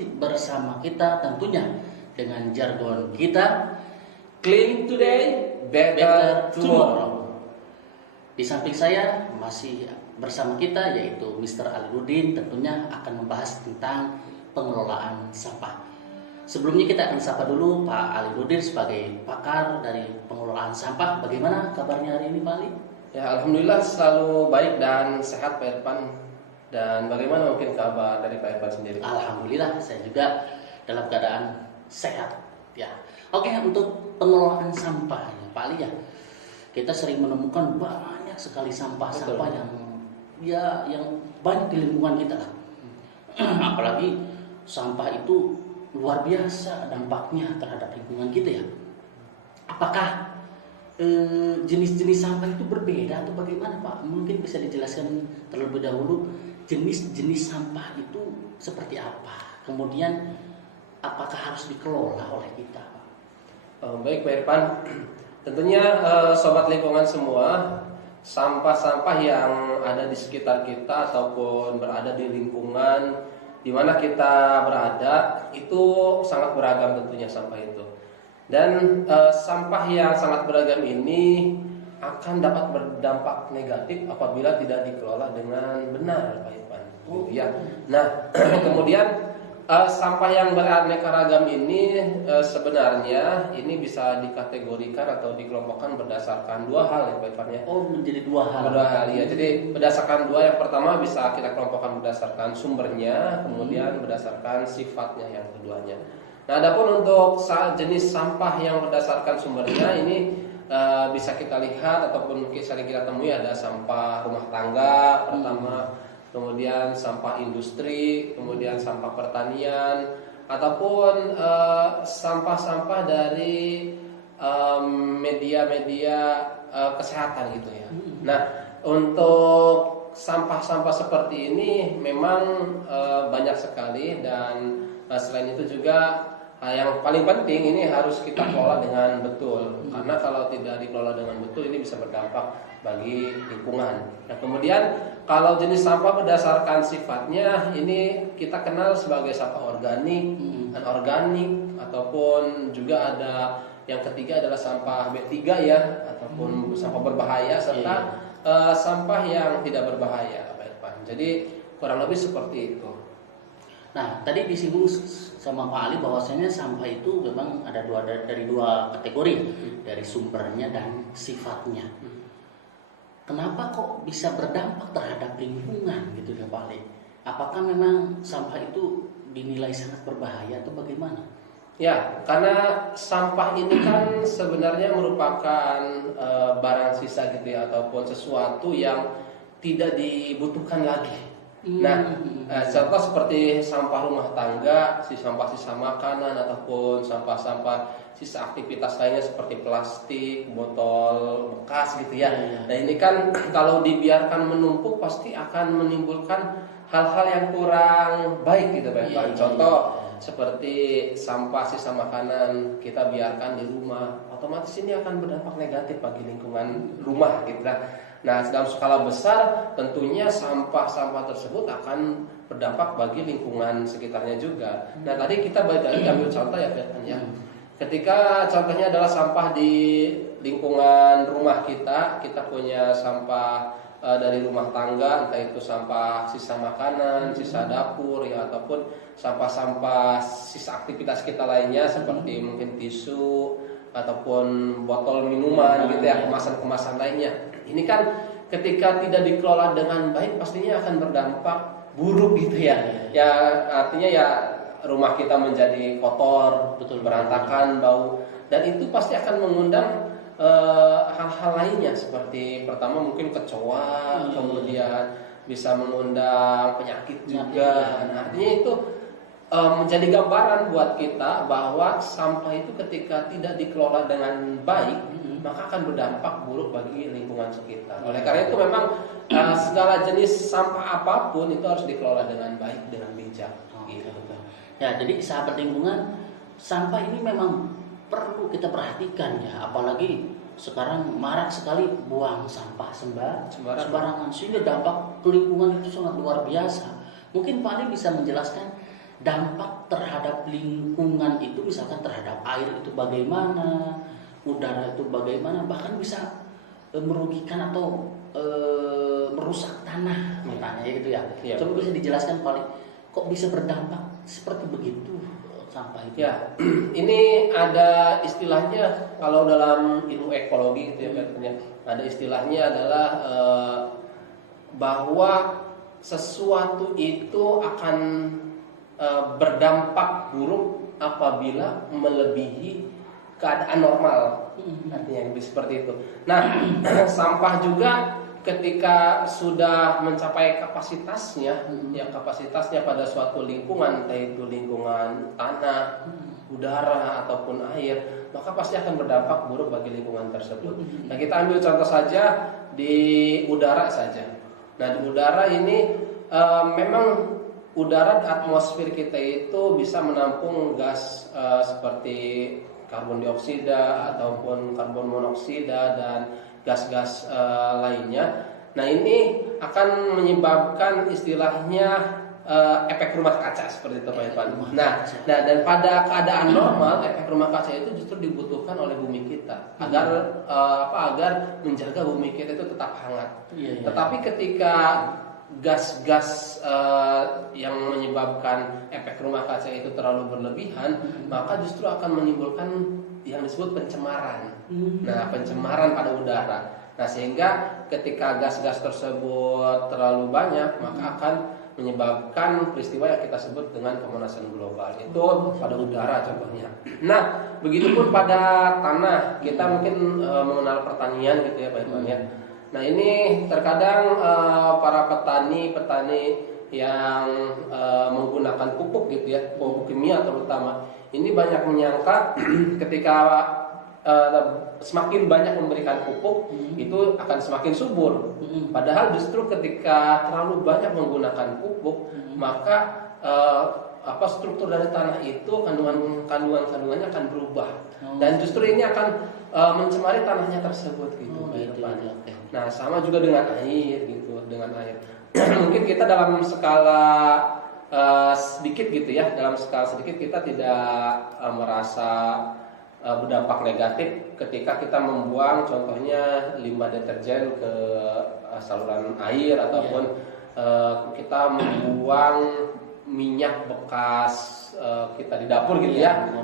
masih bersama kita tentunya dengan jargon kita Clean Today, Better Tomorrow. Di samping saya masih bersama kita yaitu Mr. Aliruddin, tentunya akan membahas tentang pengelolaan sampah. Sebelumnya kita akan sapa dulu Pak Aliruddin sebagai pakar dari pengelolaan sampah. Bagaimana kabarnya hari ini Pak Ali? Ya, alhamdulillah selalu baik dan sehat Pak Irfan. Dan bagaimana mungkin kabar dari Pak Irfan sendiri? Alhamdulillah saya juga dalam keadaan sehat. Ya, oke, untuk pengelolaan sampah ya, Pak Ali ya, kita sering menemukan banyak sekali sampah-sampah yang banyak di lingkungan kita lah. Apalagi sampah itu luar biasa dampaknya terhadap lingkungan kita ya. Apakah jenis-jenis sampah itu berbeda atau bagaimana Pak? Mungkin bisa dijelaskan terlebih dahulu jenis-jenis sampah itu seperti apa? Kemudian apakah harus dikelola oleh kita Pak? Baik Pak Irfan, tentunya sobat lingkungan semua, sampah-sampah yang ada di sekitar kita ataupun berada di lingkungan di mana kita berada itu sangat beragam tentunya sampah itu. Dan sampah yang sangat beragam ini akan dapat berdampak negatif apabila tidak dikelola dengan benar Pak Irfan. Ya. Nah, kemudian sampah yang beraneka ragam ini sebenarnya ini bisa dikategorikan atau dikelompokkan berdasarkan dua hal ya Pak Irfan ya. Oh, menjadi dua hal. Dua hal ya. Jadi berdasarkan dua, yang pertama bisa kita kelompokkan berdasarkan sumbernya, kemudian berdasarkan sifatnya yang keduanya. Nah, adapun untuk jenis sampah yang berdasarkan sumbernya ini bisa kita lihat ataupun sering kita temui ada sampah rumah tangga pertama, kemudian sampah industri, kemudian sampah pertanian, ataupun sampah-sampah dari media-media kesehatan gitu ya. Nah, untuk sampah-sampah seperti ini memang banyak sekali dan selain itu juga yang paling penting ini harus kita kelola dengan betul, karena kalau tidak dikelola dengan betul ini bisa berdampak bagi lingkungan. Nah, kemudian kalau jenis sampah berdasarkan sifatnya ini kita kenal sebagai sampah organik, anorganik, ataupun juga ada yang ketiga adalah sampah B3 ya, ataupun sampah berbahaya, serta sampah yang tidak berbahaya Pak Irfan. Jadi kurang lebih seperti itu. Nah, tadi disinggung sama Pak Ali bahwasanya sampah itu memang ada dari dua kategori, dari sumbernya dan sifatnya. Kenapa kok bisa berdampak terhadap lingkungan gitu ya Pak Ali? Apakah memang sampah itu dinilai sangat berbahaya atau bagaimana? Ya, karena sampah ini kan sebenarnya merupakan barang sisa gitu ya, ataupun sesuatu yang tidak dibutuhkan lagi. Nah, contoh seperti sampah rumah tangga, sisa makanan, ataupun sampah-sampah sisa aktivitas lainnya seperti plastik, botol bekas gitu ya. Nah, ini kan kalau dibiarkan menumpuk pasti akan menimbulkan hal-hal yang kurang baik gitu Pak. Contoh seperti sampah sisa makanan kita biarkan di rumah, otomatis ini akan berdampak negatif bagi lingkungan rumah gitu. Nah, dalam skala besar tentunya sampah-sampah tersebut akan berdampak bagi lingkungan sekitarnya juga. Nah, tadi kita ambil contoh ya Firman ya. Ketika contohnya adalah sampah di lingkungan rumah kita punya sampah dari rumah tangga, entah itu sampah sisa makanan, sisa dapur ya, ataupun sampah-sampah sisa aktivitas kita lainnya seperti mungkin tisu ataupun botol minuman gitu ya, kemasan-kemasan lainnya. Ini kan ketika tidak dikelola dengan baik pastinya akan berdampak buruk gitu ya. Ya artinya ya rumah kita menjadi kotor, berantakan, bau, dan itu pasti akan mengundang hal-hal lainnya seperti pertama mungkin kecoa, kemudian bisa mengundang penyakit juga. Nah, artinya itu menjadi gambaran buat kita bahwa sampah itu ketika tidak dikelola dengan baik maka akan berdampak buruk bagi lingkungan sekitar. Oleh karena itu memang segala jenis sampah apapun itu harus dikelola dengan baik, dengan bijak. Gitu. Ya, jadi sahabat lingkungan, sampah ini memang perlu kita perhatikan ya, apalagi sekarang marak sekali buang sampah sembarangan, sehingga dampak ke lingkungan itu sangat luar biasa. Mungkin Pak Ali bisa menjelaskan dampak terhadap lingkungan itu, misalkan terhadap air itu bagaimana, udara itu bagaimana, bahkan bisa merugikan atau merusak tanah katanya gitu ya. Coba bisa dijelaskan paling kok bisa berdampak seperti begitu sampah itu? Ya, ini ada istilahnya kalau dalam ilmu ekologi gitu ya katanya. Ada istilahnya adalah bahwa sesuatu itu akan berdampak buruk apabila melebihi keadaan normal. Artinya seperti itu. Nah, sampah juga ketika sudah mencapai kapasitasnya, ya kapasitasnya pada suatu lingkungan, entah itu lingkungan tanah, udara ataupun air, maka pasti akan berdampak buruk bagi lingkungan tersebut. Nah, kita ambil contoh saja di udara saja. Nah, di udara ini memang udara atmosfer kita itu bisa menampung gas seperti karbon dioksida ataupun karbon monoksida dan gas-gas lainnya. Nah, ini akan menyebabkan istilahnya efek rumah kaca seperti itu Pak Irfan. Nah, dan pada keadaan normal efek rumah kaca itu justru dibutuhkan oleh bumi kita agar agar menjaga bumi kita itu tetap hangat. Tetapi ketika gas-gas yang menyebabkan efek rumah kaca itu terlalu berlebihan, maka justru akan menimbulkan yang disebut pencemaran. Nah, pencemaran pada udara. Nah, sehingga ketika gas-gas tersebut terlalu banyak, maka akan menyebabkan peristiwa yang kita sebut dengan pemanasan global. Itu pada udara contohnya. Nah, begitupun pada tanah. Kita mungkin mengenal pertanian gitu ya Pak Irfan ya. Nah, ini terkadang para petani yang menggunakan pupuk gitu ya, pupuk kimia terutama, ini banyak menyangka ketika semakin banyak memberikan pupuk itu akan semakin subur. Padahal justru ketika terlalu banyak menggunakan pupuk, maka struktur dari tanah itu kandungannya akan berubah dan justru ini akan mencemari tanahnya tersebut gitu. Nah, sama juga dengan air gitu, dengan air. Mungkin kita dalam skala sedikit gitu ya, dalam skala sedikit kita tidak merasa berdampak negatif ketika kita membuang contohnya limbah deterjen ke saluran air ataupun kita membuang minyak bekas kita di dapur gitu ya,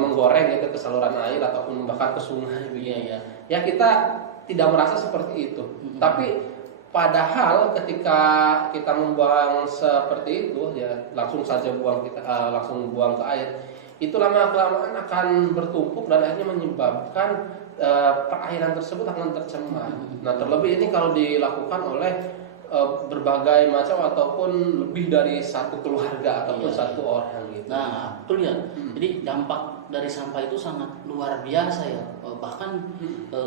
menggoreng gitu ke saluran air ataupun bahkan ke sungai gitu. Ya kita tidak merasa seperti itu. Tapi padahal ketika kita membuang seperti itu ya langsung saja langsung buang ke air, itu lama-kelamaan akan bertumpuk dan akhirnya menyebabkan perairan tersebut akan tercemar. Nah, terlebih ini kalau dilakukan oleh berbagai macam ataupun lebih dari satu keluarga ataupun satu orang gitu. Nah, betul ya. Jadi dampak dari sampah itu sangat luar biasa ya. Bahkan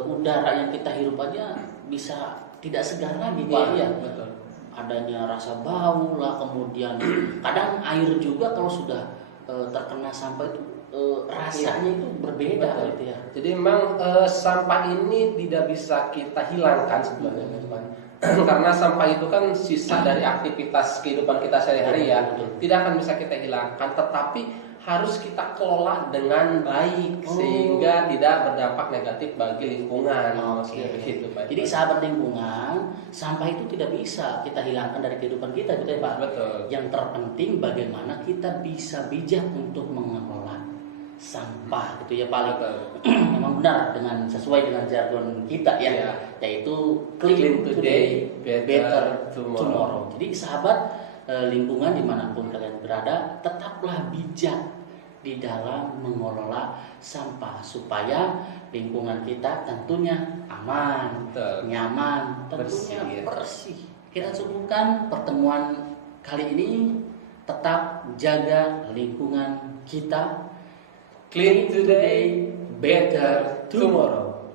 udara yang kita hirup aja bisa tidak segar lagi Pak ya. Betul. Adanya rasa bau lah, kemudian kadang air juga kalau sudah terkena sampah itu rasanya itu berbeda gitu ya. Jadi memang sampah ini tidak bisa kita hilangkan sebenarnya teman. Karena sampah itu kan sisa dari aktivitas kehidupan kita sehari-hari ya. Tidak akan bisa kita hilangkan, tetapi harus kita kelola dengan baik sehingga tidak berdampak negatif bagi lingkungan. Begitu, Pak. Jadi sahabat lingkungan, sampah itu tidak bisa kita hilangkan dari kehidupan kita, gitu ya Pak. Betul. Yang terpenting bagaimana kita bisa bijak untuk mengelola sampah, gitu ya Pak. Memang benar dengan sesuai dengan jargon kita ya, yaitu clean today, better tomorrow. Jadi sahabat lingkungan dimanapun kalian berada, tetaplah bijak di dalam mengelola sampah supaya lingkungan kita tentunya aman, nyaman, tentunya bersih. Kita cukupkan pertemuan kali ini, tetap jaga lingkungan kita. Clean today, better tomorrow.